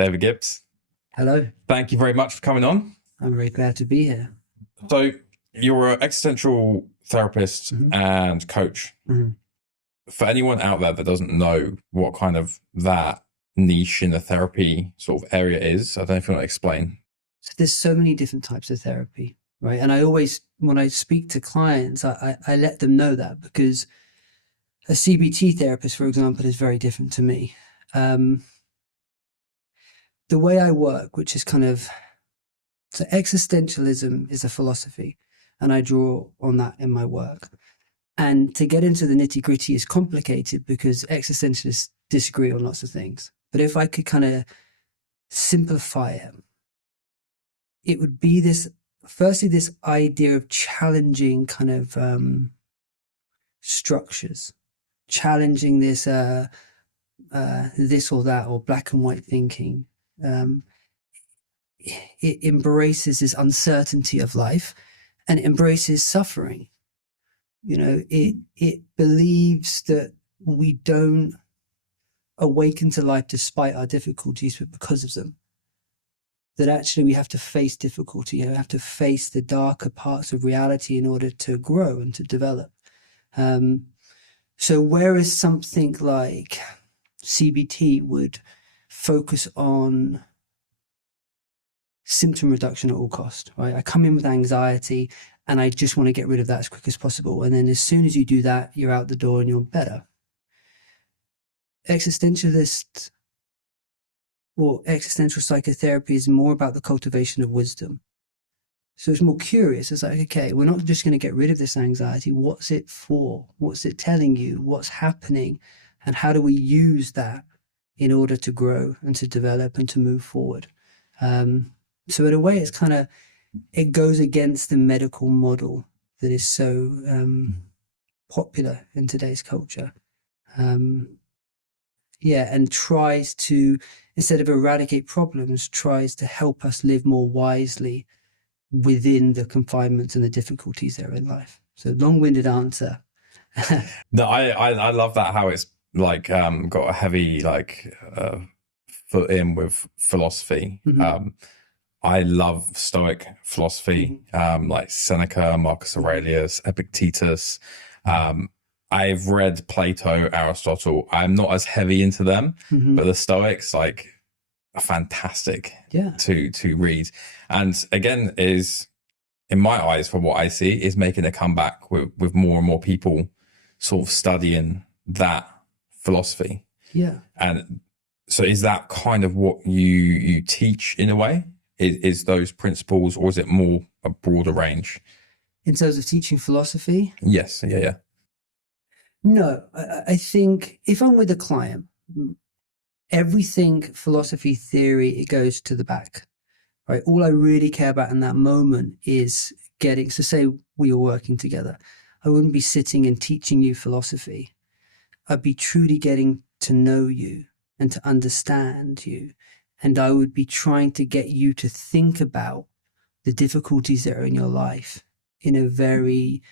David Gibbs. Hello. Thank you very much for coming on. I'm very glad to be here. So you're an existential therapist and coach. For anyone out there that doesn't know what kind of that niche in the therapy sort of area is, I don't know if you want to explain. So there's so many different types of therapy, right? And I always, when I speak to clients, I let them know that, because a CBT therapist, for example, is very different to me. The way I work, which is so existentialism is a philosophy, and I draw on that in my work. And to get into the nitty gritty is complicated because existentialists disagree on lots of things. But if I could kind of simplify it, it would be this idea of challenging kind of structures, challenging this this or that, or black and white thinking. It embraces this uncertainty of life, and it embraces suffering. You know, it believes that we don't awaken to life despite our difficulties, but because of them. That actually we have to face difficulty, we have to face the darker parts of reality in order to grow and to develop. So whereas something like CBT would focus on symptom reduction at all cost, right? I come in with anxiety and I just want to get rid of that as quick as possible. And then as soon as you do that, you're out the door and you're better. Existentialist or existential psychotherapy is more about the cultivation of wisdom. So it's more curious. It's like, okay, we're not just going to get rid of this anxiety. What's it for? What's it telling you? What's happening? And how do we use that in order to grow and to develop and to move forward? So in a way, it goes against the medical model that is so popular in today's culture. And tries to, instead of eradicate problems, tries to help us live more wisely within the confinements and the difficulties that are in life. So long-winded answer. No, I love that, how it's like got a heavy foot in with philosophy. I love Stoic philosophy, like Seneca, Marcus Aurelius, Epictetus. I've read Plato, Aristotle. I'm not as heavy into them, but the Stoics are fantastic to read. And again, is, in my eyes, from what I see, is making a comeback with more and more people sort of studying that philosophy. Yeah. And so is that kind of what you teach in a way? Is those principles, or is it more a broader range? In terms of teaching philosophy? Yes. Yeah. No, I think if I'm with a client, everything philosophy theory, it goes to the back, right? All I really care about in that moment is so say we were working together, I wouldn't be sitting and teaching you philosophy. I'd be truly getting to know you and to understand you. And I would be trying to get you to think about the difficulties that are in your life in a very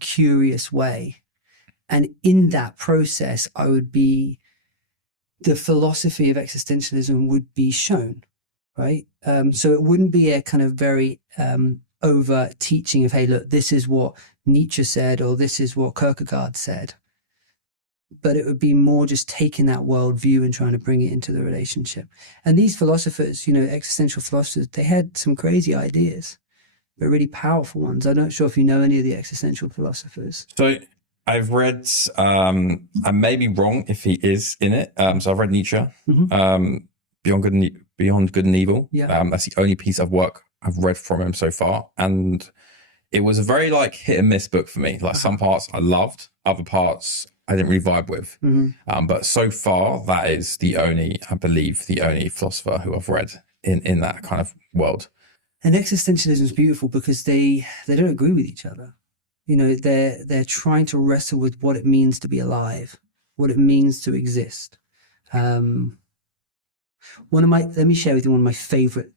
curious way. And in that process, the philosophy of existentialism would be shown, right? So it wouldn't be a kind of very overt teaching of, hey, look, this is what Nietzsche said, or this is what Kierkegaard said. But it would be more just taking that worldview and trying to bring it into the relationship. And these philosophers, existential philosophers, they had some crazy ideas, but really powerful ones. I'm not sure if you know any of the existential philosophers. So I've read, I may be wrong if he is in it. So I've read Nietzsche, Beyond Good and Evil. Yeah. That's the only piece of work I've read from him so far. And it was a very hit and miss book for me. Some parts I loved, other parts I didn't really vibe with. But so far, that is I believe the only philosopher who I've read in that kind of world. And existentialism is beautiful because they don't agree with each other. They're trying to wrestle with what it means to be alive, what it means to exist. Let me share with you one of my favorite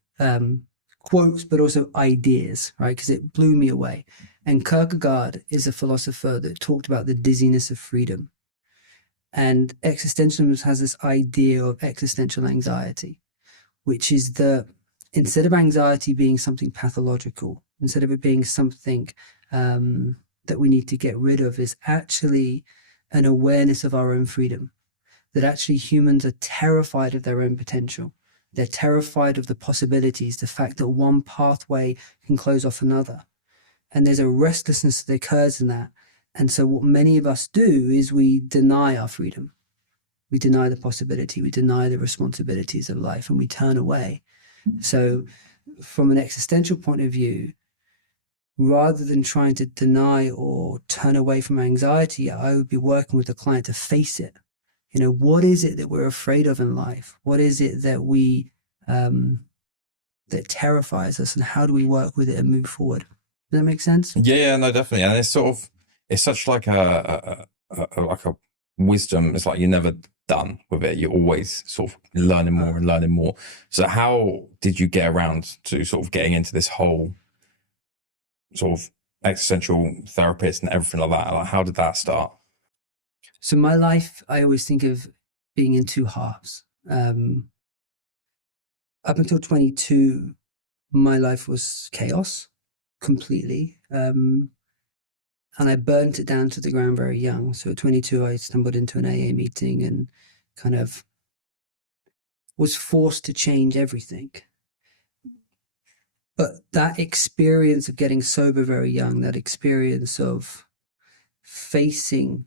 quotes, but also ideas, right? Because it blew me away. And Kierkegaard is a philosopher that talked about the dizziness of freedom. And existentialism has this idea of existential anxiety. which is that instead of anxiety being something pathological, instead of it being something that we need to get rid of, is actually an awareness of our own freedom. That actually humans are terrified of their own potential. They're terrified of the possibilities, the fact that one pathway can close off another. And there's a restlessness that occurs in that. And so what many of us do is we deny our freedom. We deny the possibility. We deny the responsibilities of life, and we turn away. So from an existential point of view, rather than trying to deny or turn away from anxiety, I would be working with the client to face it. You know, what is it that we're afraid of in life? What is it that we that terrifies us, and how do we work with it and move forward? Does that make sense? Yeah, no, definitely. And it's such like a wisdom. It's like you're never done with it. You're always sort of learning more and learning more. So how did you get around to sort of getting into this whole sort of existential therapist and everything like that? Like, how did that start? So my life, I always think of being in two halves. Up until 22, my life was chaos completely. And I burnt it down to the ground very young. So at 22, I stumbled into an AA meeting and kind of was forced to change everything. But that experience of getting sober very young, that experience of facing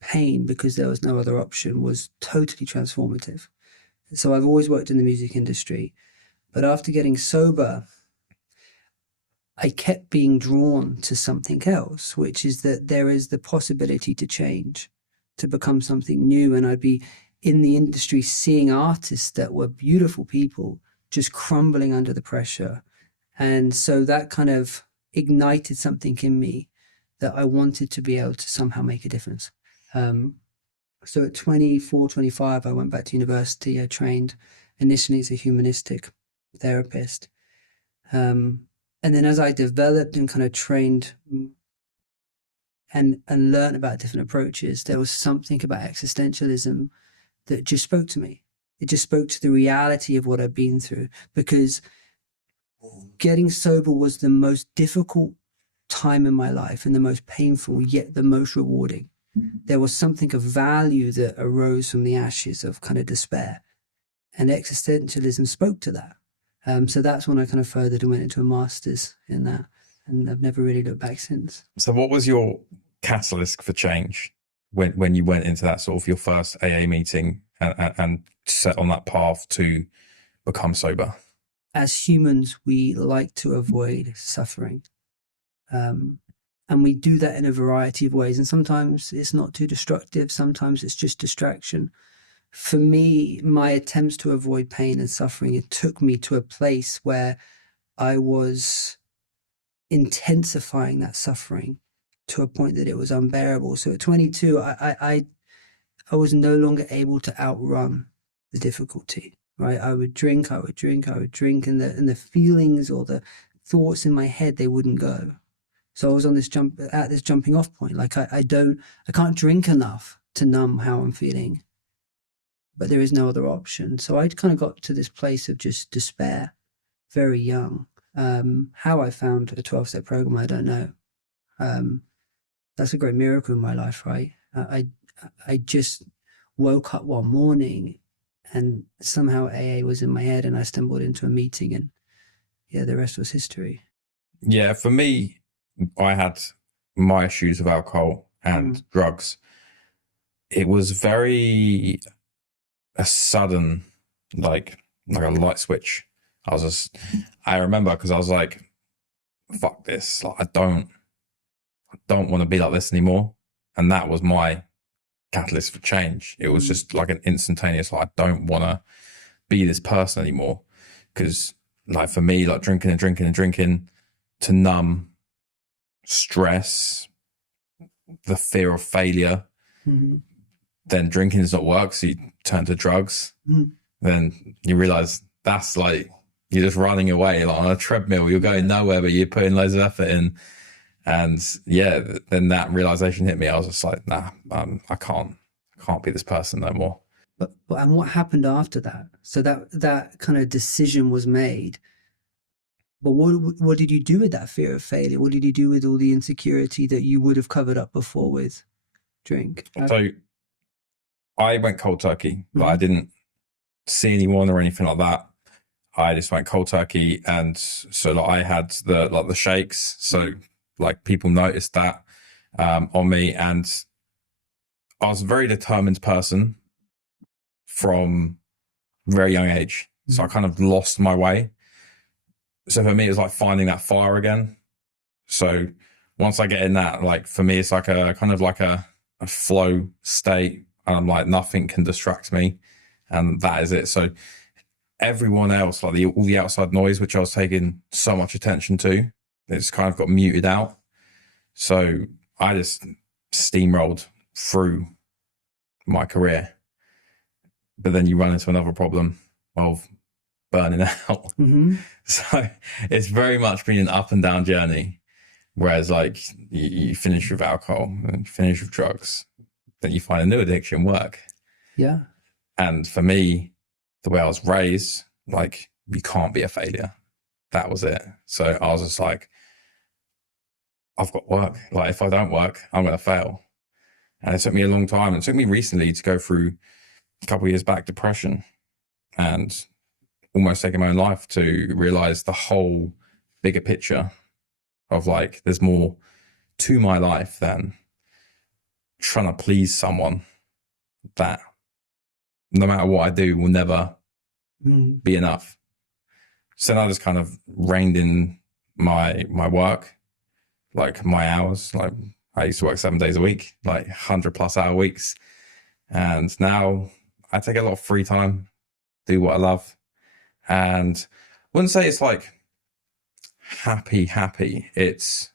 pain because there was no other option, was totally transformative. So I've always worked in the music industry, but after getting sober, I kept being drawn to something else, which is that there is the possibility to change, to become something new. And I'd be in the industry seeing artists that were beautiful people just crumbling under the pressure. And so that kind of ignited something in me that I wanted to be able to somehow make a difference. So at 24, 25, I went back to university. I trained initially as a humanistic therapist. And then as I developed and kind of trained and learned about different approaches, there was something about existentialism that just spoke to me. It just spoke to the reality of what I've been through, because getting sober was the most difficult time in my life and the most painful, yet the most rewarding. There was something of value that arose from the ashes of kind of despair, and existentialism spoke to that. So that's when I kind of furthered and went into a master's in that, and I've never really looked back since. So what was your catalyst for change when you went into that sort of your first AA meeting and set on that path to become sober? As humans, we like to avoid suffering. And we do that in a variety of ways. And sometimes it's not too destructive. Sometimes it's just distraction. For me, my attempts to avoid pain and suffering, it took me to a place where I was intensifying that suffering to a point that it was unbearable. So at 22, I was no longer able to outrun the difficulty, right? I would drink, and the feelings or the thoughts in my head, they wouldn't go. So I was on this jumping off point. Like I can't drink enough to numb how I'm feeling, but there is no other option. So I kind of got to this place of just despair very young. How I found a 12-step program, I don't know. That's a great miracle in my life, right? I just woke up one morning and somehow AA was in my head, and I stumbled into a meeting, and yeah, the rest was history. Yeah, for me, I had my issues with alcohol and drugs. It was very a sudden, like a light switch. I remember, because I was like, fuck this. Like, I don't want to be like this anymore. And that was my catalyst for change. It was just like an instantaneous, like, I don't want to be this person anymore. Because like for me, like drinking to numb stress, the fear of failure, then drinking does not work, so you turn to drugs. Then you realize that's like you're just running away like on a treadmill. You're going nowhere, but you're putting loads of effort in. And yeah, then that realization hit me. I was just like, nah, I can't be this person no more. And what happened after that? So that kind of decision was made. But what did you do with that fear of failure? What did you do with all the insecurity that you would have covered up before with drink? So I went cold turkey. Like, I Mhm. didn't see anyone or anything like that. I just went cold turkey, and so like I had the shakes. So like people noticed that on me, and I was a very determined person from a very young age. So I kind of lost my way. So for me, it was like finding that fire again. So once I get in that, like for me, it's like a kind of like a flow state. And I'm like, nothing can distract me. And that is it. So everyone else, like all the outside noise, which I was taking so much attention to, it's kind of got muted out. So I just steamrolled through my career. But then you run into another problem of burning out. Mm-hmm. So it's very much been an up and down journey. Whereas like you finish with alcohol and you finish with drugs, then you find a new addiction, work. Yeah. And for me, the way I was raised, like you can't be a failure. That was it. So I was just like, I've got work. Like if I don't work, I'm going to fail. And it took me a long time. It took me recently to go through a couple of years back depression and almost taking my own life to realize the whole bigger picture of like, there's more to my life than trying to please someone that no matter what I do will never be enough. So then I just kind of reined in my work, like my hours. Like I used to work 7 days a week, like 100+ hour weeks. And now I take a lot of free time, do what I love. And I wouldn't say it's like happy. It's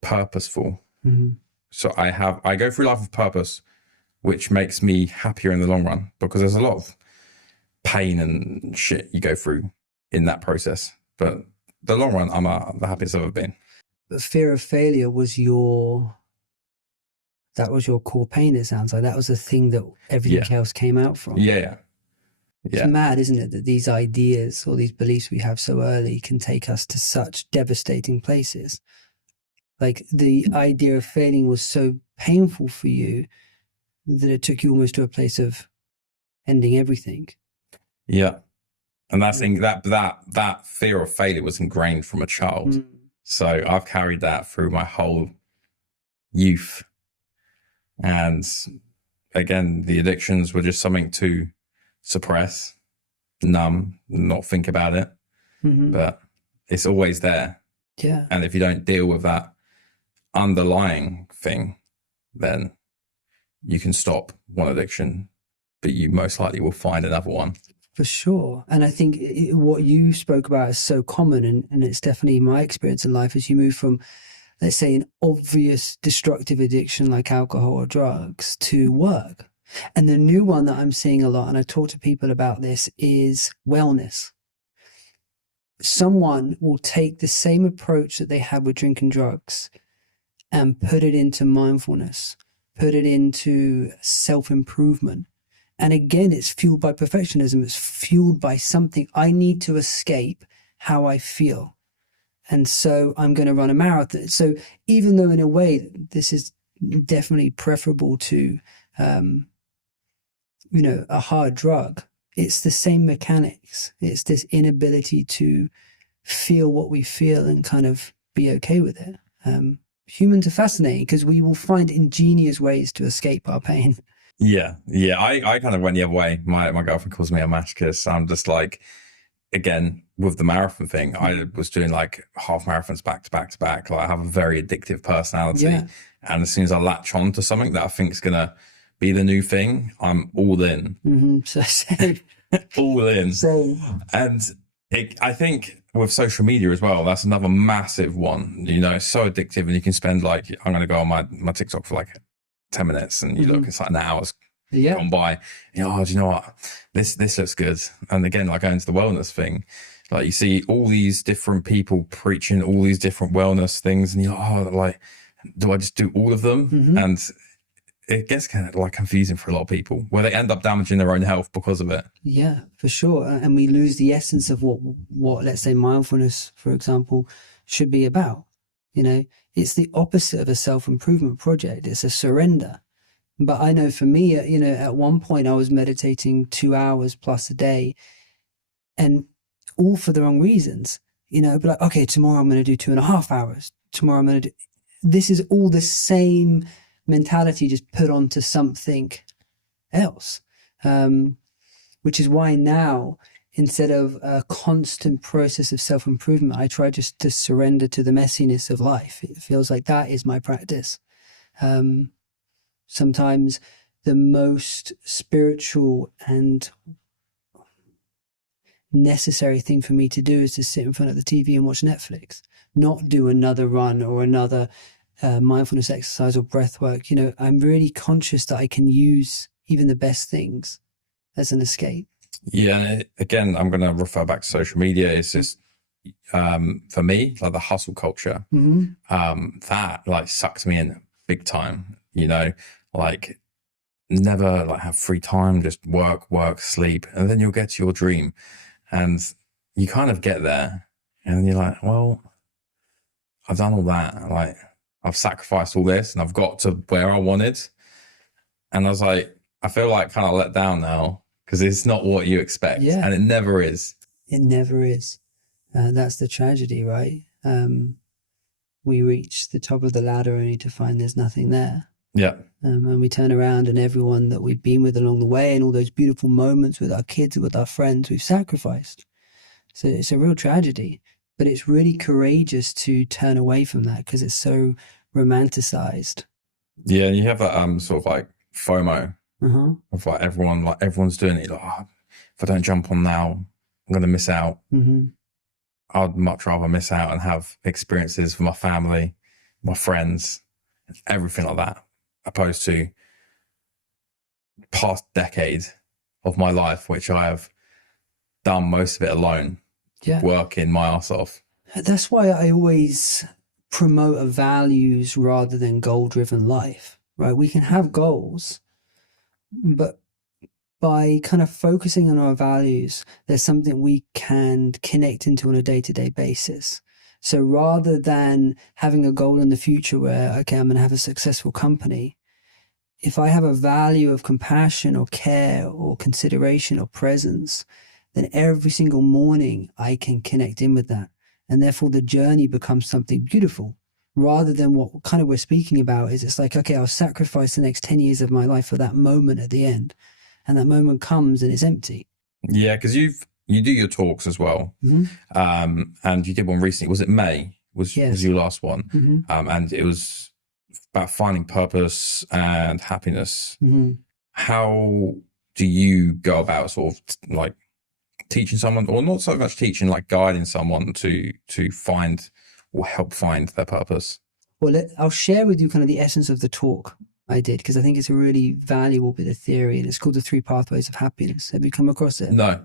purposeful. Mm-hmm. So I go through life with purpose, which makes me happier in the long run because there's a lot of pain and shit you go through in that process. But the long run, I'm the happiest I've ever been. The fear of failure was your core pain, it sounds like. That was the thing that everything else came out from. Yeah. It's mad, isn't it, that these ideas or these beliefs we have so early can take us to such devastating places. Like the idea of failing was so painful for you that it took you almost to a place of ending everything. Yeah. And that's that fear of failure was ingrained from a child. So I've carried that through my whole youth. And again, the addictions were just something to suppress, numb, not think about it. But it's always there. Yeah. And if you don't deal with that underlying thing, then you can stop one addiction, but you most likely will find another one. For sure. And I think what you spoke about is so common, and it's definitely my experience in life as you move from, let's say, an obvious destructive addiction like alcohol or drugs to work. And the new one that I'm seeing a lot, and I talk to people about this, is wellness. Someone will take the same approach that they had with drinking drugs and put it into mindfulness, put it into self-improvement. And again, it's fueled by perfectionism. It's fueled by something. I need to escape how I feel. And so I'm going to run a marathon. So even though in a way this is definitely preferable to, a hard drug, it's the same mechanics. It's this inability to feel what we feel and kind of be okay with it. Humans are fascinating because we will find ingenious ways to escape our pain. Yeah. I kind of went the other way. My girlfriend calls me a masochist. I'm just like, again, with the marathon thing, I was doing like half marathons back to back to back. Like I have a very addictive personality. Yeah. And as soon as I latch on to something that I think is going to be the new thing, I'm all in. So same. All in. Same. And I think with social media as well, that's another massive one. It's so addictive, and you can spend like, I'm going to go on my TikTok for like 10 minutes and you look, it's like an hour's gone by. Do you know what? This looks good. And again, like going into the wellness thing, like you see all these different people preaching all these different wellness things, and you're like, oh, like, do I just do all of them? And it gets kind of like confusing for a lot of people, where they end up damaging their own health because of it. Yeah, for sure. And we lose the essence of what let's say mindfulness, for example, should be about. You know, it's the opposite of a self-improvement project. It's a surrender. But I know for me, you know, at one point I was meditating 2 hours plus a day, and all for the wrong reasons. You know, but like, okay, tomorrow I'm going to do 2.5 hours. Tomorrow I'm going to do. This is all the same mentality, just put onto something else. Which is why now, instead of a constant process of self-improvement, I try just to surrender to the messiness of life. It feels like that is my practice. Sometimes the most spiritual and necessary thing for me to do is to sit in front of the TV and watch Netflix, not do another run or another mindfulness exercise or breath work. You know, I'm really conscious that I can use even the best things as an escape. Yeah, again, I'm going to refer back to social media. It's just for me, like the hustle culture, that like sucks me in big time. You know, like never like have free time, just work, sleep, and then you'll get to your dream, and you kind of get there, and you're like, well, I've done all that, like I've sacrificed all this, and I've got to where I wanted, and I was like, I feel like kind of let down now because it's not what you expect, and it never is. It never is. That's the tragedy, right? We reach the top of the ladder only to find there's nothing there. Yeah. And we turn around and everyone that we've been with along the way and all those beautiful moments with our kids, with our friends, we've sacrificed. So it's a real tragedy, but it's really courageous to turn away from that because it's so romanticized. Yeah, you have that sort of like FOMO of like everyone's doing it. Like, oh, if I don't jump on now, I'm going to miss out. I'd much rather miss out and have experiences for my family, my friends, everything like that, opposed to past decade of my life, which I have done most of it alone, working my ass off. That's why I always promote a values rather than goal-driven life, right? We can have goals, but by kind of focusing on our values, there's something we can connect into on a day-to-day basis. So rather than having a goal in the future where, okay, I'm going to have a successful company, if I have a value of compassion or care or consideration or presence, then every single morning I can connect in with that. And therefore the journey becomes something beautiful rather than what kind of we're speaking about is it's like, okay, I'll sacrifice the next 10 years of my life for that moment at the end. And that moment comes and it's empty. Yeah, because you do your talks as well. And you did one recently. Was it May? Was your last one? And it was about finding purpose and happiness. How do you go about sort of like teaching someone, or not so much teaching, like guiding someone to find or help find their purpose? Well, I'll share with you kind of the essence of the talk I did, because I think it's a really valuable bit of theory, and it's called the 3 Pathways of Happiness. Have you come across it? No.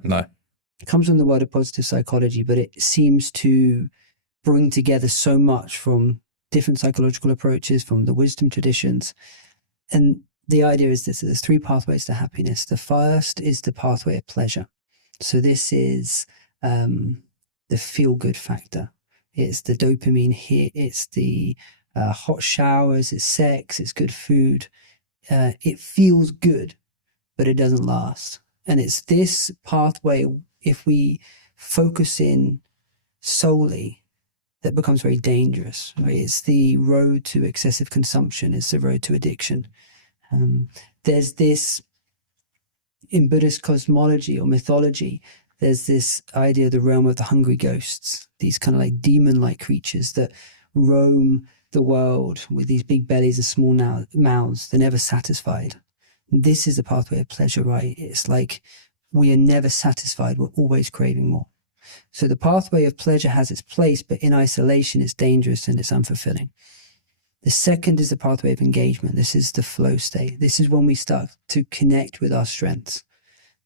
It comes from the world of positive psychology, but it seems to bring together so much from different psychological approaches, from the wisdom traditions. And the idea is this: there's 3 pathways to happiness. The first is the pathway of pleasure. So this is the feel-good factor. It's the dopamine hit. It's the hot showers. It's sex. It's good food. It feels good, but it doesn't last. And it's this pathway, if we focus in solely, that becomes very dangerous. Right? It's the road to excessive consumption. It's the road to addiction. There's this, in Buddhist cosmology or mythology, there's this idea of the realm of the hungry ghosts, these kind of like demon-like creatures that roam the world with these big bellies and small mouths. They're never satisfied. This is the pathway of pleasure, right? It's like we are never satisfied. We're always craving more. So the pathway of pleasure has its place, but in isolation, it's dangerous and it's unfulfilling. The second is the pathway of engagement. This is the flow state. This is when we start to connect with our strengths,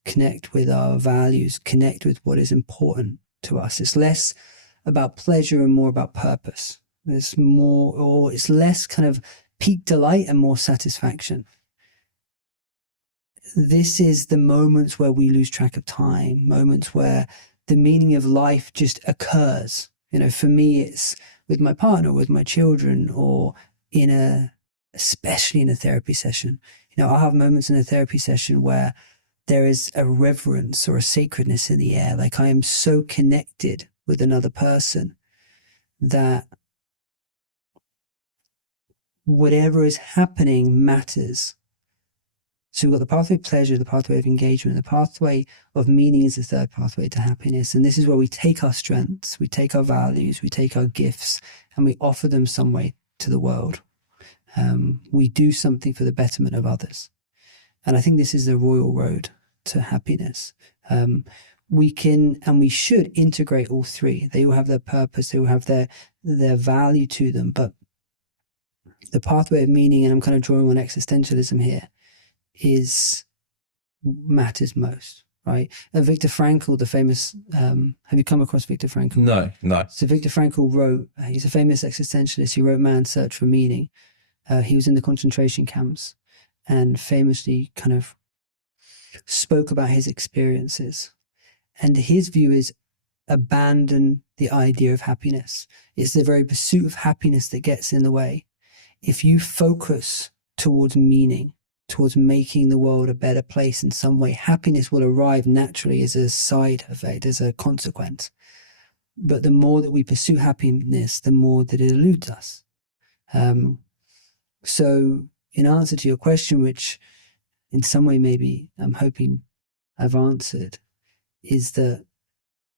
connect with our values, connect with what is important to us. It's less about pleasure and more about purpose. It's more, or it's less kind of peak delight and more satisfaction. this is the moments where we lose track of time, moments where the meaning of life just occurs. You know, for me, it's with my partner, with my children, or especially in a therapy session. You know, I'll have moments in a therapy session where there is a reverence or a sacredness in the air. Like I am so connected with another person that whatever is happening matters. So we've got the pathway of pleasure, the pathway of engagement, the pathway of meaning is the third pathway to happiness. And this is where we take our strengths, we take our values, we take our gifts, and we offer them some way to the world. We do something for the betterment of others. And I think this is the royal road to happiness. We can and we should integrate all three. They all have their purpose, they all have their value to them. But the pathway of meaning, and I'm kind of drawing on existentialism here, matters most, right? Viktor Frankl, the famous, have you come across Viktor Frankl? No. So Viktor Frankl wrote, he's a famous existentialist. He wrote Man's Search for Meaning. He was in the concentration camps and famously kind of spoke about his experiences. And his view is abandon the idea of happiness. It's the very pursuit of happiness that gets in the way. If you focus towards meaning, towards making the world a better place in some way, happiness will arrive naturally as a side effect, as a consequence. But the more that we pursue happiness, the more that it eludes us. So in answer to your question, which in some way maybe I'm hoping I've answered, is that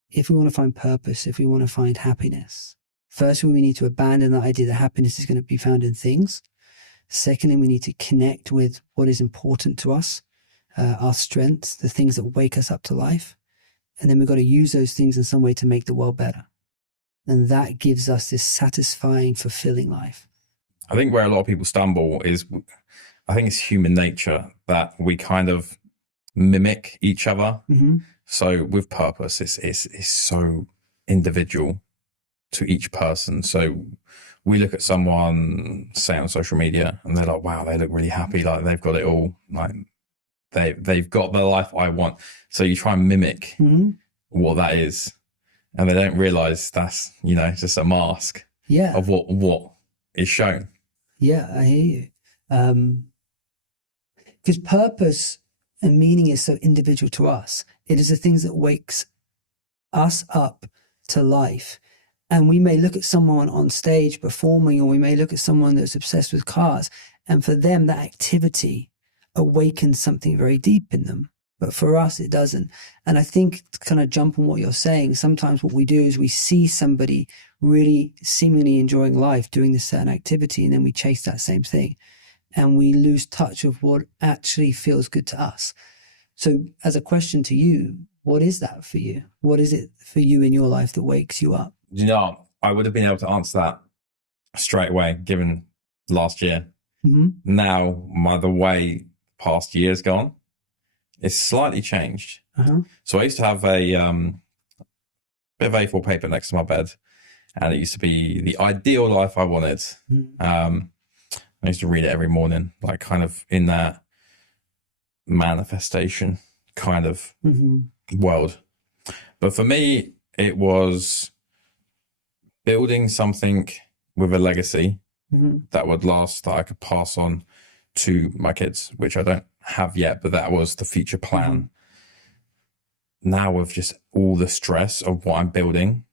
if we want to find purpose, if we want to find happiness, firstly, we need to abandon the idea that happiness is going to be found in things. Secondly, we need to connect with what is important to us, our strengths, the things that wake us up to life. And then we've got to use those things in some way to make the world better. And that gives us this satisfying, fulfilling life. I think where a lot of people stumble is, I think it's human nature that we kind of mimic each other. Mm-hmm. So with purpose, it's so individual to each person. So we look at someone, say on social media, and they're like, wow, they look really happy. Like they've got it all. Like they've got the life I want. So you try and mimic what that is. And they don't realize that's, just a mask of what is shown. Yeah, I hear you. Because purpose and meaning is so individual to us. It is the things that wakes us up to life. And we may look at someone on stage performing, or we may look at someone that's obsessed with cars, and for them, that activity awakens something very deep in them. But for us, it doesn't. And I think, to kind of jump on what you're saying, sometimes what we do is we see somebody really seemingly enjoying life, doing this certain activity, and then we chase that same thing. And we lose touch of what actually feels good to us. So as a question to you, what is that for you? What is it for you in your life that wakes you up? I would have been able to answer that straight away, given last year. Mm-hmm. Now, the way past year's gone, it's slightly changed. Uh-huh. So I used to have a bit of A4 paper next to my bed, and it used to be the ideal life I wanted. Mm-hmm. I used to read it every morning, like kind of in that manifestation kind of world. But for me, it was building something with a legacy that would last, that I could pass on to my kids, which I don't have yet, but that was the future plan. Now with just all the stress of what I'm building,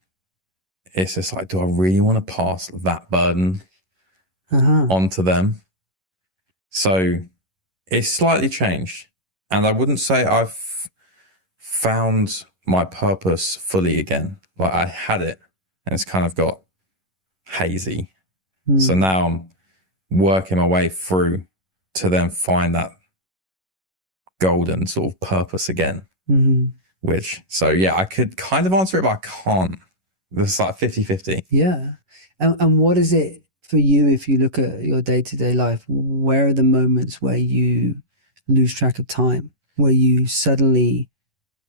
it's just like, do I really want to pass that burden onto them? So it's slightly changed. And I wouldn't say I've found my purpose fully again. Like I had it and it's kind of got hazy. So now I'm working my way through to then find that golden sort of purpose again. I could kind of answer it, but I can't. It's like 50-50. Yeah. And what is it for you if you look at your day-to-day life? Where are the moments where you lose track of time, where you suddenly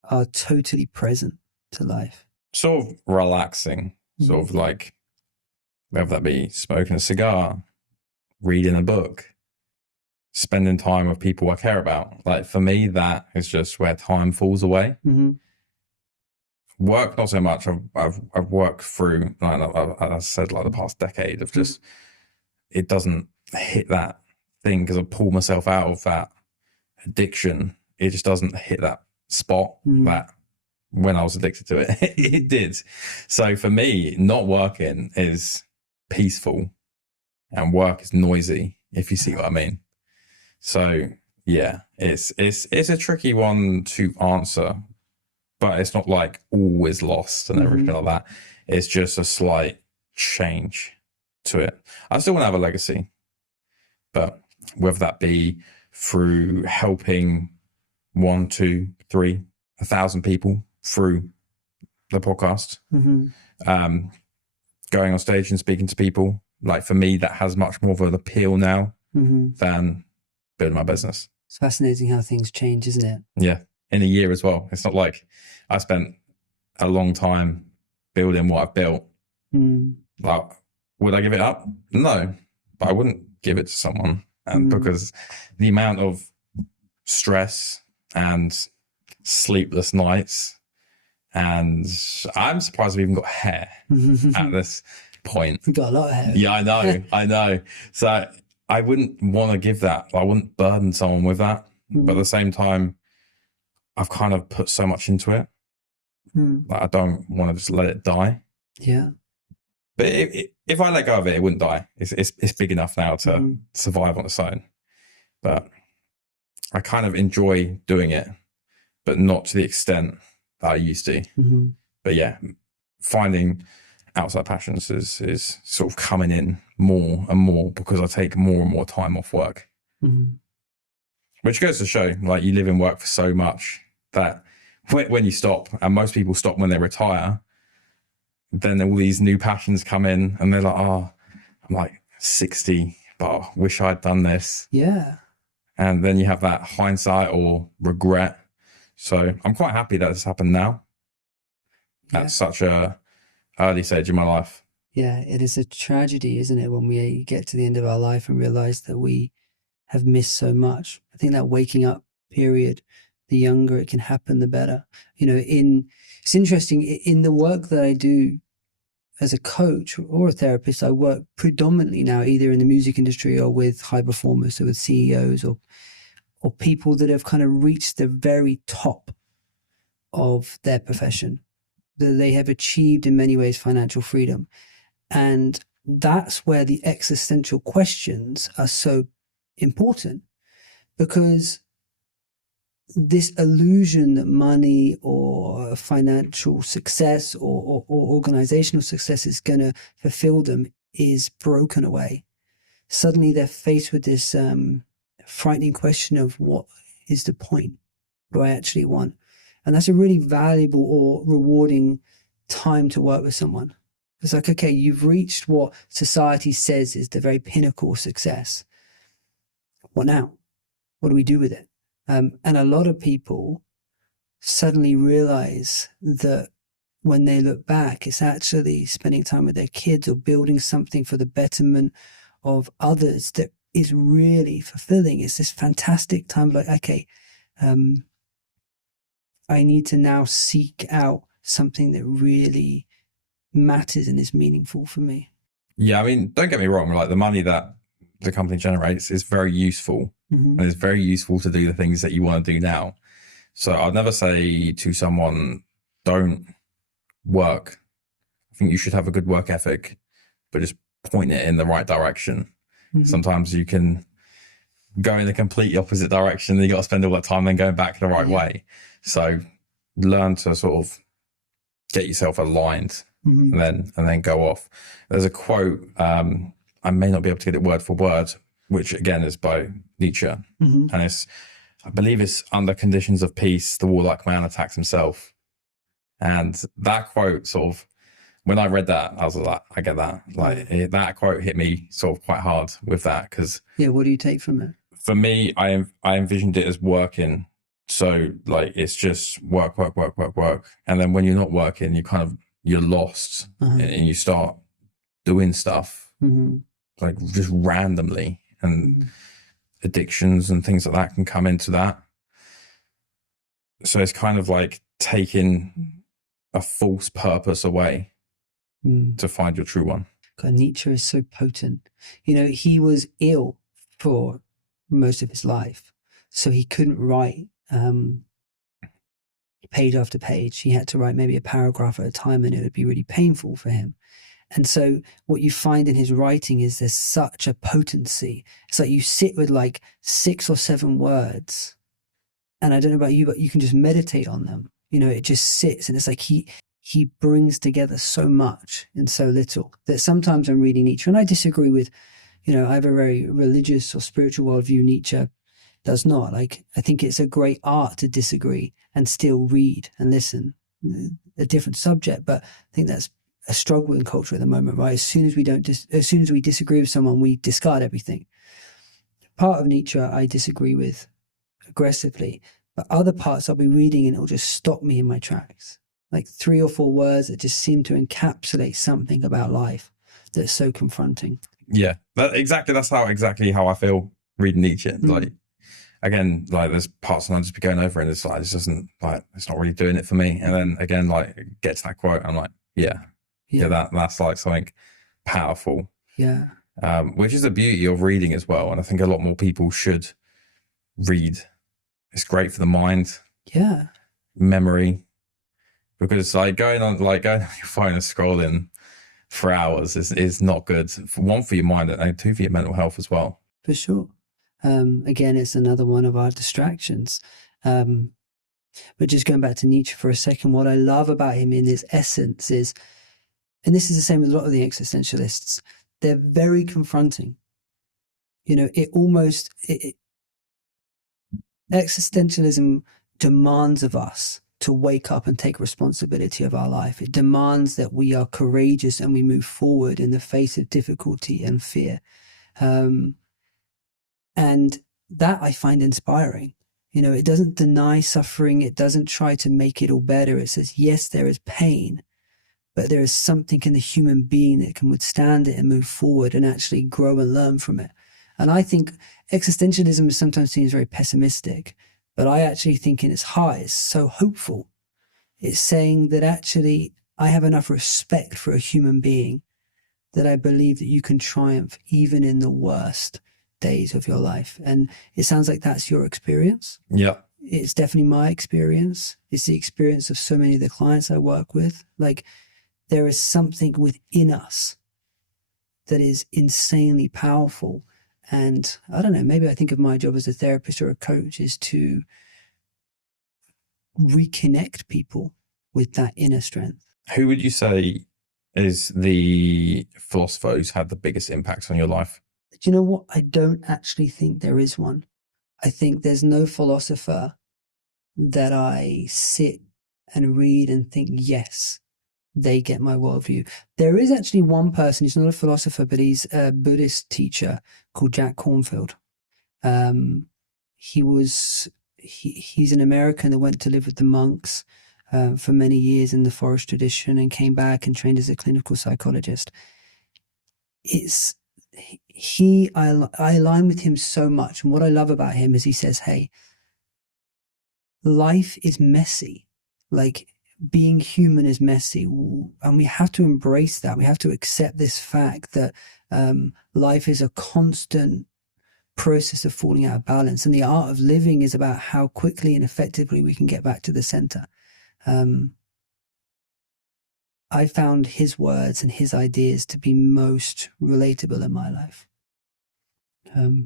are totally present to life? Sort of relaxing, sort of like, whether that be smoking a cigar, reading a book, spending time with people I care about. Like for me, that is just where time falls away. Mm-hmm. Work, not so much. I've worked through, like I said, like the past decade of just, it doesn't hit that thing because I pulled myself out of that addiction. It just doesn't hit that spot that when I was addicted to it, it did. So for me, not working is peaceful and work is noisy, if you see what I mean. So yeah, it's a tricky one to answer, but it's not like all is lost and everything like that. It's just a slight change to it. I still want to have a legacy, but whether that be through helping 1, 2, 3, 1,000 people through the podcast, going on stage and speaking to people, like for me, that has much more of an appeal now than building my business. It's fascinating how things change, isn't it? Yeah. In a year as well. It's not like I spent a long time building what I've built. Like, would I give it up? No, but I wouldn't give it to someone. And because the amount of stress and sleepless nights, and I'm surprised I've even got hair at this point. You've got a lot of hair. Yeah, I know. I know. So I wouldn't want to give that. I wouldn't burden someone with that. But at the same time, I've kind of put so much into it. Like I don't want to just let it die. Yeah. But if I let go of it, it wouldn't die. It's big enough now to survive on its own. But I kind of enjoy doing it, but not to the extent that I used to. But yeah, finding outside passions is sort of coming in more and more because I take more and more time off work. Which goes to show, like, you live in work for so much that when you stop, and most people stop when they retire, then all these new passions come in and they're like, oh, I'm like 60, but I wish I'd done this. Yeah. And then you have that hindsight or regret. So I'm quite happy that this happened now at such a early stage in my life. Yeah, it is a tragedy, isn't it, when we get to the end of our life and realize that we have missed so much. I think that waking up period, the younger it can happen, the better. You know, it's interesting, in the work that I do as a coach or a therapist, I work predominantly now either in the music industry or with high performers, so with CEOs or people that have kind of reached the very top of their profession, that they have achieved in many ways financial freedom. And that's where the existential questions are so important, because this illusion that money or financial success or organizational success is going to fulfill them is broken away. Suddenly they're faced with this frightening question of, what is the point? What do I actually want? And that's a really valuable or rewarding time to work with someone. It's like, okay, you've reached what society says is the very pinnacle of success. What now? What do we do with it? And a lot of people suddenly realize that when they look back, it's actually spending time with their kids or building something for the betterment of others that is really fulfilling. It's this fantastic time, like, okay, I need to now seek out something that really matters and is meaningful for me. Yeah, I mean, don't get me wrong, like the money that the company generates is very useful, and it's very useful to do the things that you want to do now. So I'd never say to someone, don't work. I think you should have a good work ethic, but just point it in the right direction. Sometimes you can go in the completely opposite direction and you got to spend all that time then going back the right way. So learn to sort of get yourself aligned and then go off. There's a quote, I may not be able to get it word for word, which again is by Nietzsche. And I believe it's, under conditions of peace, the warlike man attacks himself. And that quote sort of, when I read that, I was like, I get that. Like that quote hit me sort of quite hard with that. Because what do you take from it? For me, I envisioned it as working. So like, it's just work. And then when you're not working, you're lost and you start doing stuff like just randomly. And addictions and things like that can come into that. So it's kind of like taking a false purpose away to find your true one. God, Nietzsche is so potent. You know, he was ill for most of his life, so he couldn't write page after page. He had to write maybe a paragraph at a time, and it would be really painful for him. And so what you find in his writing is there's such a potency. It's like you sit with like 6 or 7 words, and I don't know about you, but you can just meditate on them. You know, it just sits, and it's like he brings together so much in so little that sometimes I'm reading Nietzsche and I disagree with, you know, I have a very religious or spiritual worldview. Nietzsche does not. Like, I think it's a great art to disagree and still read and listen. A different subject, but I think that's a struggle in culture at the moment, right? As soon as we disagree with someone, we discard everything. Part of Nietzsche I disagree with aggressively, but other parts I'll be reading and it'll just stop me in my tracks. Like 3 or 4 words that just seem to encapsulate something about life that's so confronting. Yeah, that's exactly how I feel reading Nietzsche. Like, again, like there's parts and I'll just be going over and it's like, it's not really doing it for me. And then again, like get to that quote, I'm like, that's like something powerful. Yeah. Which is the beauty of reading as well. And I think a lot more people should read. It's great for the mind. Yeah. Memory. Because like going on your phone and scrolling for hours is not good. For one, for your mind, and 2, for your mental health as well. For sure. Again, it's another one of our distractions. But just going back to Nietzsche for a second, what I love about him in his essence is, and this is the same with a lot of the existentialists, they're very confronting. You know, existentialism demands of us to wake up and take responsibility of our life. It demands that we are courageous and we move forward in the face of difficulty and fear. And that I find inspiring. You know, it doesn't deny suffering. It doesn't try to make it all better. It says, yes, there is pain, but there is something in the human being that can withstand it and move forward and actually grow and learn from it. And I think existentialism sometimes seems very pessimistic, but I actually think in its heart it's so hopeful. It's saying that actually I have enough respect for a human being that I believe that you can triumph even in the worst days of your life. And it sounds like that's your experience. Yeah. It's definitely my experience. It's the experience of so many of the clients I work with. Like, there is something within us that is insanely powerful. And I don't know, maybe I think of my job as a therapist or a coach is to reconnect people with that inner strength. Who would you say is the philosopher who's had the biggest impacts on your life? Do you know what? I don't actually think there is one. I think there's no philosopher that I sit and read and think, yes, they get my worldview. There is actually one person, he's not a philosopher, but he's a Buddhist teacher called Jack Kornfield. He's an American that went to live with the monks for many years in the forest tradition and came back and trained as a clinical psychologist. I align with him so much. And what I love about him is he says, hey, life is messy. Like, being human is messy, and we have to embrace that. We have to accept this fact that life is a constant process of falling out of balance, and the art of living is about how quickly and effectively we can get back to the center. I found his words and his ideas to be most relatable in my life.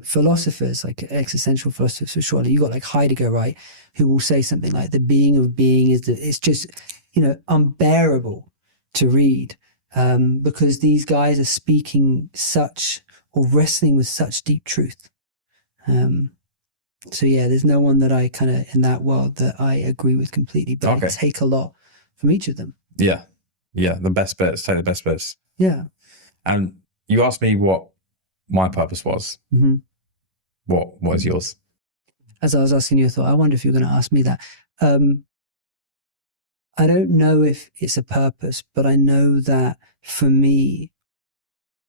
Philosophers, like existential philosophers, for sure. You got like Heidegger, right, who will say something like the being of being it's just, you know, unbearable to read because these guys are speaking such or wrestling with such deep truth. So yeah, there's no one that I kind of in that world that I agree with completely, but I take a lot from each of them. Yeah, the best bits. Take the best bits. Yeah. And you asked me what my purpose was. Mm-hmm. What was yours? As I was asking you, I thought, I wonder if you're going to ask me that. I don't know if it's a purpose, but I know that for me,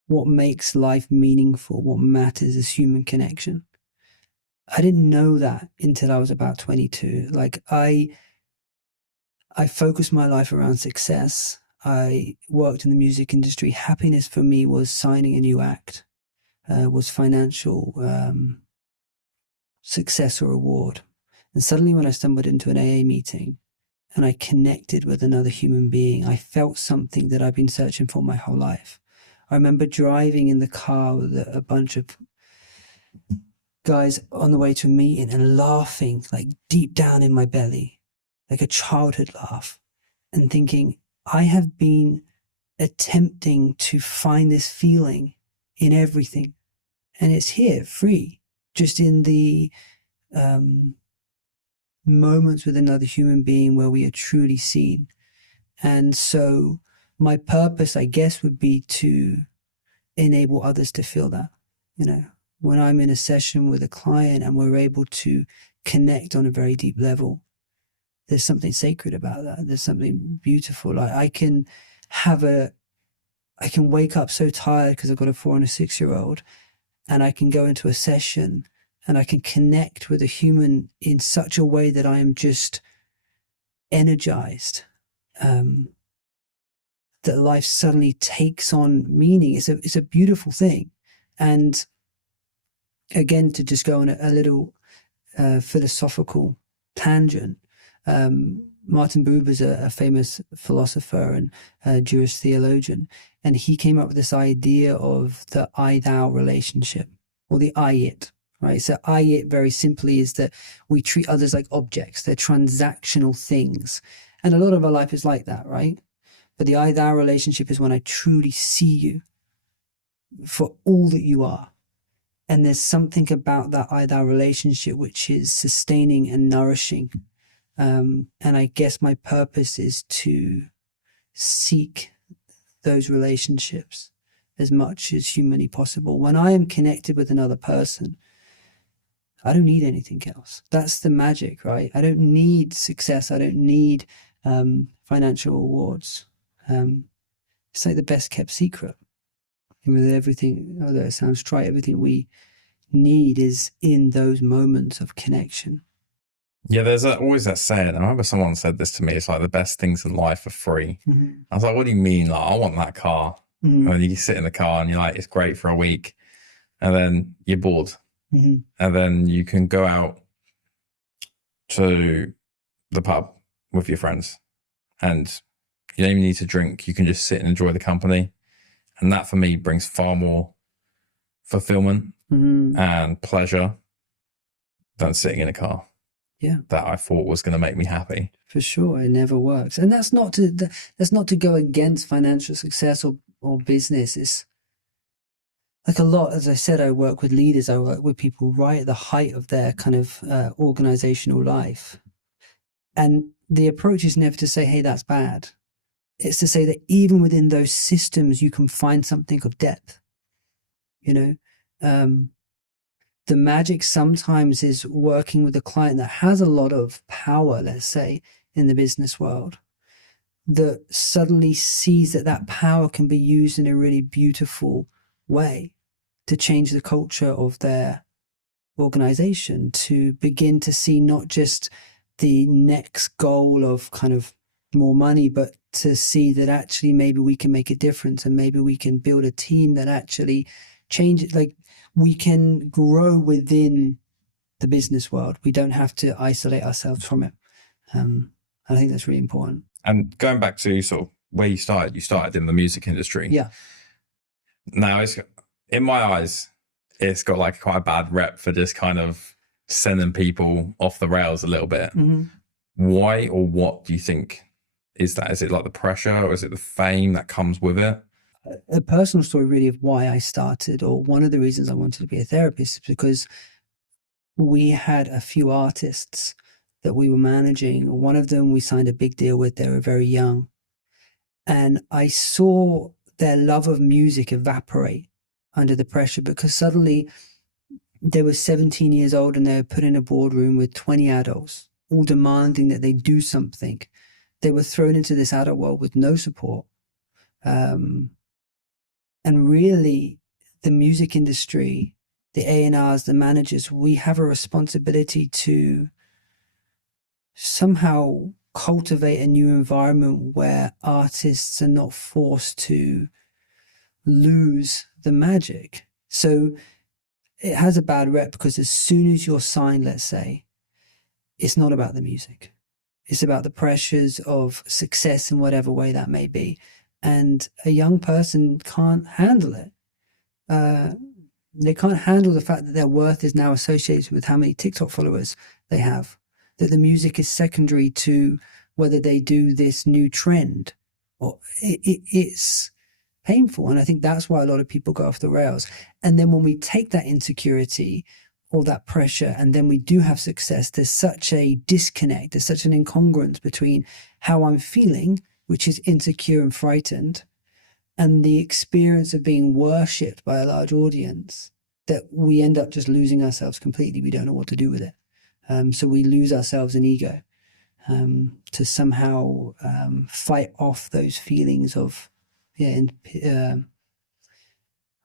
what makes life meaningful, what matters is human connection. I didn't know that until I was about 22. Like I focused my life around success. I worked in the music industry. Happiness for me was signing a new act, was financial success or reward. And suddenly when I stumbled into an AA meeting and I connected with another human being, I felt something that I've been searching for my whole life. I remember driving in the car with a bunch of guys on the way to a meeting and laughing like deep down in my belly, like a childhood laugh, and thinking, I have been attempting to find this feeling in everything. And it's here, free, just in the moments with another human being where we are truly seen. And so my purpose, I guess, would be to enable others to feel that, you know, when I'm in a session with a client and we're able to connect on a very deep level, there's something sacred about that. There's something beautiful. Like I can wake up so tired because I've got a 4 and a 6-year-old, and I can go into a session and I can connect with a human in such a way that I am just energized, that life suddenly takes on meaning. It's a beautiful thing. And again, to just go on a little philosophical tangent, Martin Buber's a famous philosopher and Jewish theologian, and he came up with this idea of the I-thou relationship, or the I-it, right? So I-it, very simply, is that we treat others like objects. They're transactional things. And a lot of our life is like that, right? But the I-thou relationship is when I truly see you for all that you are. And there's something about that I-thou relationship which is sustaining and nourishing. And I guess my purpose is to seek those relationships as much as humanly possible. When I am connected with another person, I don't need anything else. That's the magic, right? I don't need success. I don't need financial rewards. It's like the best kept secret. And with everything, although it sounds trite, everything we need is in those moments of connection. Yeah, there's always that saying. I remember someone said this to me. It's like the best things in life are free. Mm-hmm. I was like, what do you mean? Like, I want that car. Mm-hmm. And then you sit in the car and you're like, it's great for a week. And then you're bored. Mm-hmm. And then you can go out to the pub with your friends and you don't even need to drink. You can just sit and enjoy the company. And that for me brings far more fulfillment and pleasure than sitting in a car. Yeah, that I thought was going to make me happy. For sure, it never works, and that's not to go against financial success or business. It's like a lot, as I said, I work with leaders. I work with people right at the height of their kind of organizational life, and the approach is never to say, "Hey, that's bad." It's to say that even within those systems, you can find something of depth. You know. The magic sometimes is working with a client that has a lot of power, let's say, in the business world, that suddenly sees that that power can be used in a really beautiful way to change the culture of their organization, to begin to see not just the next goal of kind of more money, but to see that actually maybe we can make a difference and maybe we can build a team that actually changes, like, we can grow within the business world. We don't have to isolate ourselves from it. I think that's really important. And going back to sort of where you started in the music industry. Yeah. Now, in my eyes, it's got like quite a bad rep for just kind of sending people off the rails a little bit. Mm-hmm. Why or what do you think is that? Is it like the pressure or is it the fame that comes with it? A personal story really of why I started, or one of the reasons I wanted to be a therapist, is because we had a few artists that we were managing. One of them we signed a big deal with. They were very young. And I saw their love of music evaporate under the pressure, because suddenly they were 17 years old and they were put in a boardroom with 20 adults, all demanding that they do something. They were thrown into this adult world with no support. And really, the music industry the A&Rs, the managers, we have a responsibility to somehow cultivate a new environment where artists are not forced to lose the magic. So it has a bad rep because as soon as you're signed, let's say, it's not about the music. It's about the pressures of success in whatever way that may be. And a young person can't handle it. They can't handle the fact that their worth is now associated with how many TikTok followers they have, that the music is secondary to whether they do this new trend. Or it's painful. And I think that's why a lot of people go off the rails. And then when we take that insecurity or that pressure and then we do have success, there's such a disconnect, there's such an incongruence between how I'm feeling, which is insecure and frightened, and the experience of being worshipped by a large audience, that we end up just losing ourselves completely. We don't know what to do with it. So we lose ourselves in ego to somehow fight off those feelings of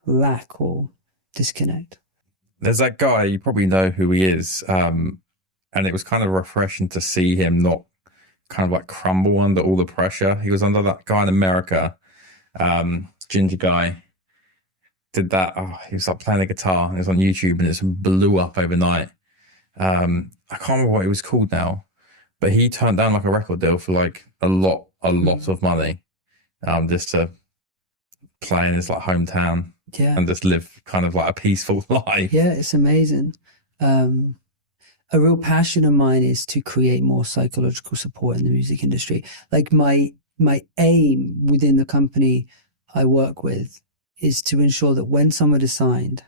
lack or disconnect. There's that guy, you probably know who he is, and it was kind of refreshing to see him not kind of like crumble under all the pressure. He was under that guy in America, ginger guy, did that. Oh, he was like playing the guitar and it was on YouTube and it just blew up overnight. I can't remember what it was called now, but he turned down like a record deal for like a lot of money, just to play in his like hometown. Yeah. And just live kind of like a peaceful life. Yeah, it's amazing. A real passion of mine is to create more psychological support in the music industry. Like my aim within the company I work with is to ensure that when someone is signed,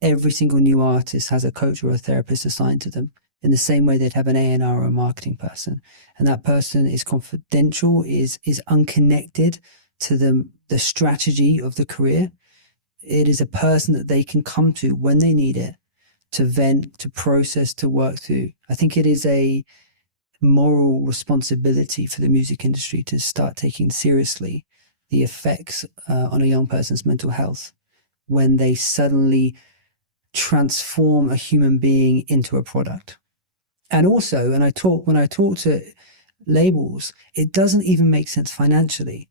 every single new artist has a coach or a therapist assigned to them in the same way they'd have an A&R or a marketing person. And that person is confidential, is unconnected to the strategy of the career. It is a person that they can come to when they need it, to vent, to process, to work through. I think it is a moral responsibility for the music industry to start taking seriously the effects on a young person's mental health when they suddenly transform a human being into a product. And also, when I talk to labels, it doesn't even make sense financially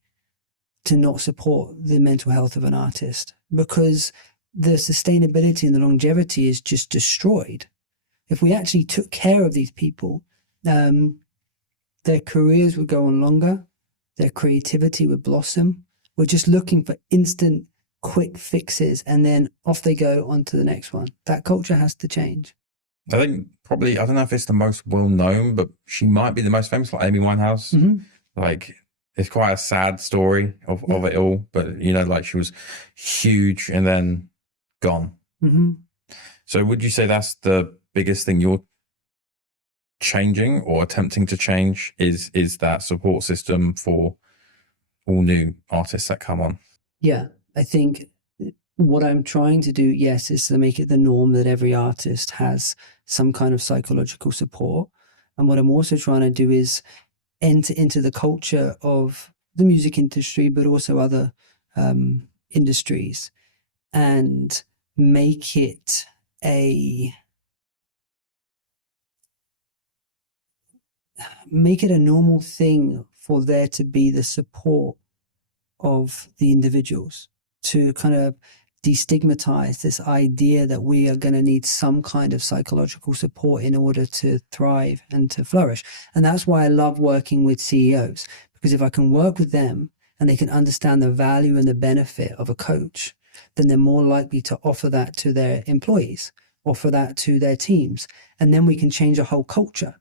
to not support the mental health of an artist, because the sustainability and the longevity is just destroyed. If we actually took care of these people, their careers would go on longer, their creativity would blossom. We're just looking for instant, quick fixes, and then off they go on to the next one. That culture has to change. I think probably, I don't know if it's the most well-known, but she might be the most famous, like Amy Winehouse. Mm-hmm. Like, it's quite a sad story of it all, but you know, like she was huge and then gone. Mm-hmm. So would you say that's the biggest thing you're changing or attempting to change, is that support system for all new artists that come on? Yeah, I think what I'm trying to do, yes, is to make it the norm that every artist has some kind of psychological support. And what I'm also trying to do is enter into the culture of the music industry, but also other industries, and make it a normal thing for there to be the support of the individuals, to kind of destigmatize this idea that we are going to need some kind of psychological support in order to thrive and to flourish. And that's why I love working with CEOs, because if I can work with them and they can understand the value and the benefit of a coach, then they're more likely to offer that to their employees, offer that to their teams, and then we can change a whole culture.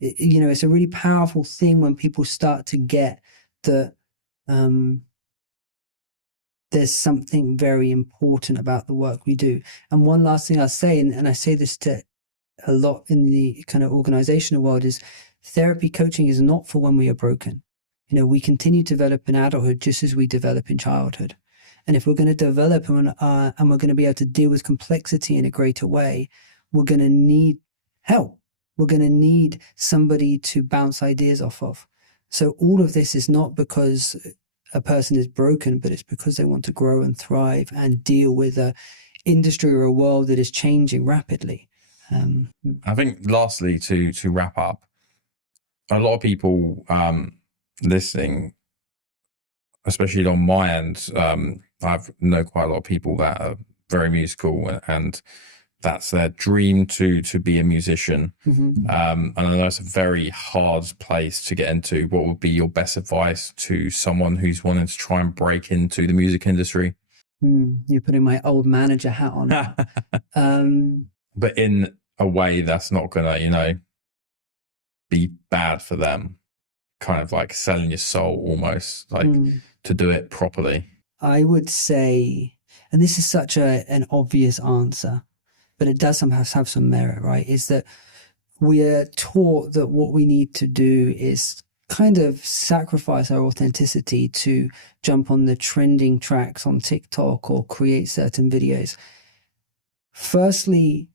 It's a really powerful thing when people start to get that there's something very important about the work we do. And one last thing I'll say, and I say this to a lot in the kind of organizational world, is therapy coaching is not for when we are broken. We continue to develop in adulthood just as we develop in childhood. And if we're going to develop and we're going to be able to deal with complexity in a greater way, we're going to need help. We're going to need somebody to bounce ideas off of. So all of this is not because a person is broken, but it's because they want to grow and thrive and deal with a industry or a world that is changing rapidly. I think lastly, to wrap up, a lot of people listening, especially on my end, I know quite a lot of people that are very musical, and that's their dream to be a musician. And I know it's a very hard place to get into. What would be your best advice to someone who's wanting to try and break into the music industry? You're putting my old manager hat on. But in a way that's not gonna, you know, be bad for them. Kind of like selling your soul almost, like to do it properly. I would say, and this is such an obvious answer, but it does sometimes have some merit, right? Is that we are taught that what we need to do is kind of sacrifice our authenticity to jump on the trending tracks on TikTok or create certain videos. Firstly,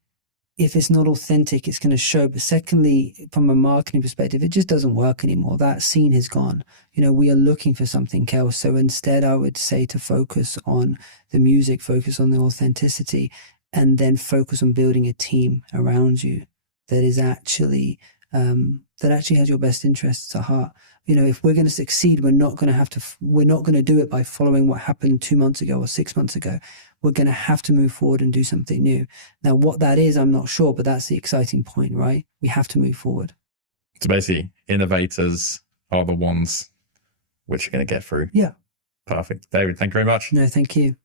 if it's not authentic, it's going to show. But secondly, from a marketing perspective, it just doesn't work anymore. That scene has gone. You know, we are looking for something else. So instead, I would say to focus on the music, focus on the authenticity, and then focus on building a team around you that is actually has your best interests at heart. You know, if we're going to succeed, we're not going to do it by following what happened 2 months ago or 6 months ago. We're going to have to move forward and do something new. Now, what that is, I'm not sure, but that's the exciting point, right? We have to move forward. So basically, innovators are the ones which are going to get through. Yeah. Perfect. David, thank you very much. No, thank you.